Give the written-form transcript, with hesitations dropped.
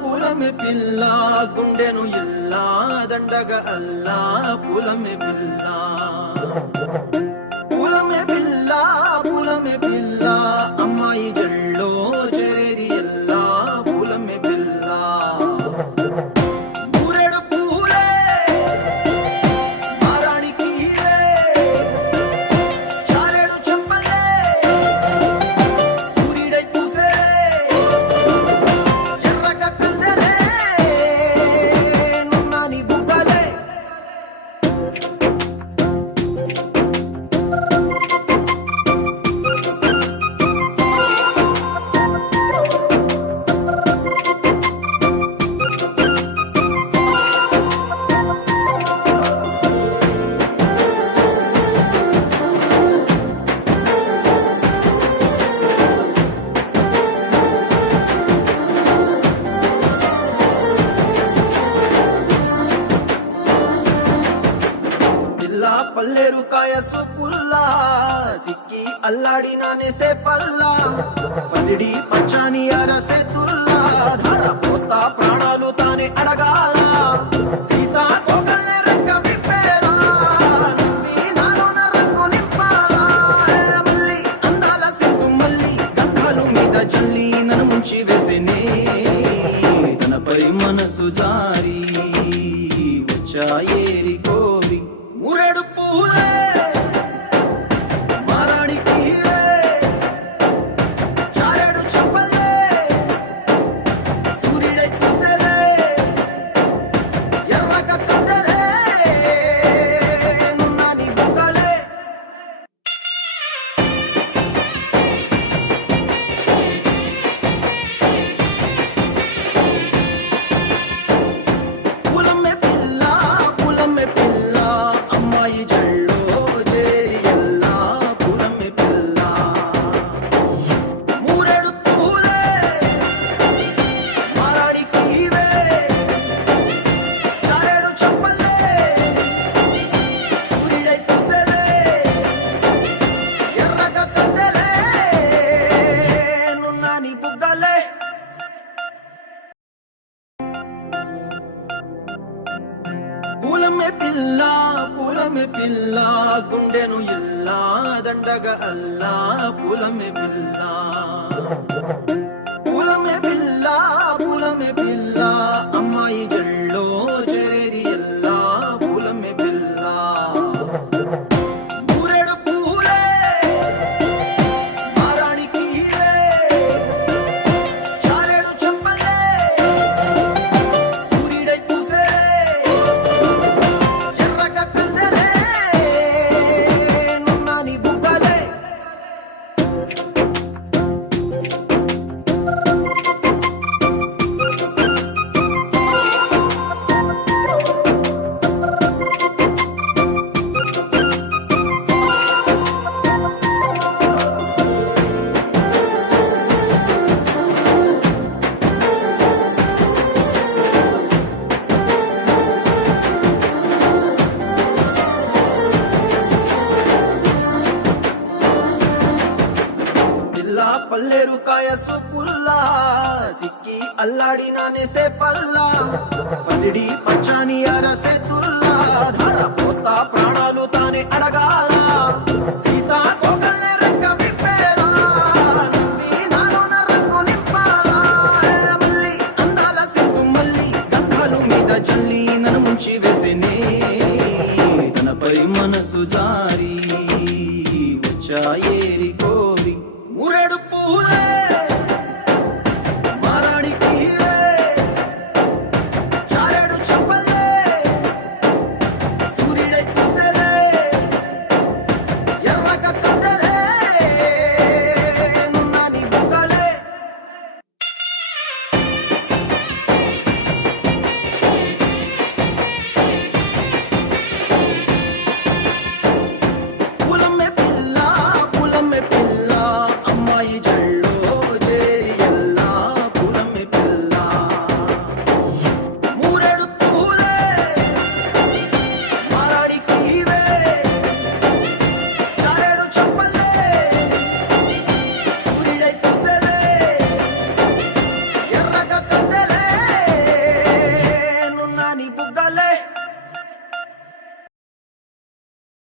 పూలమే పిల్ల గుండెను ఇల్లా దండగా అల్లా పూలమే పిల్ల పూలమే పిల్ల అమ్మాయి జల్లో చేరేది ఎల్లా పూలమే పిల్ల ఊరేడు పూలే మారాణికి చారేడు చెప్పలే సూర్యుడై పూసే ఎర్రగా కందలే నున్నాని బుగ్గలే పల్లేరు కాయ సొప్పుల్లా సిక్కి అల్లాడినానే సే పల్లా పసిడి పచ్చాని అరసే తుల్లా ధార పోస్తా ప్రాణాలు తానే అడగాల సీతా కోకల్లే రెక్క విప్పేలా నవ్వి నాలోన రంగు నింపాలా మల్లి అందాల సిగ్గు మల్లి గంధాలు మీద జల్లి నన్ను ముంచి వేసేనే తనపై మనసు జారి వచ్చాయేరి కోరి మురేడు పూలే మారాణికి చారేడు చెప్పలే సూర్యుడై పూసలే ఎర్రగా కందలే నున్నాని బుగ్గలే పూలమే పిల్ల అమ్మాయి జల్లో చేరి ఎల్లా పూలమే పిల్ల మూరెడు పూలే మారాడికి చారేడు చెప్పలే సూర్యుడై పూసలే ఎర్రగా కందలే నున్నాని బుగ్గలే పూలమే పిల్ల గుండెను ఇల్లా దండగా అల్లా పూలమే పిల్ల అమ్మాయి జల్లో చేరేది ఎల్లా పూలమే పిల్ల ఊరేడు పూలే మారాణికి చారేడు చెప్పలే సూర్యుడై పూసే ఎర్రగా కందలే నున్నాని బుగ్గలే పల్లేరు కాయ సొప్పుల్లా సిక్కి అల్లాడినానే సే పల్లా పసిడి పచ్చాని అరసే తుల్లా ధార పోస్తా ప్రాణాలు తానే అడగాల సీతా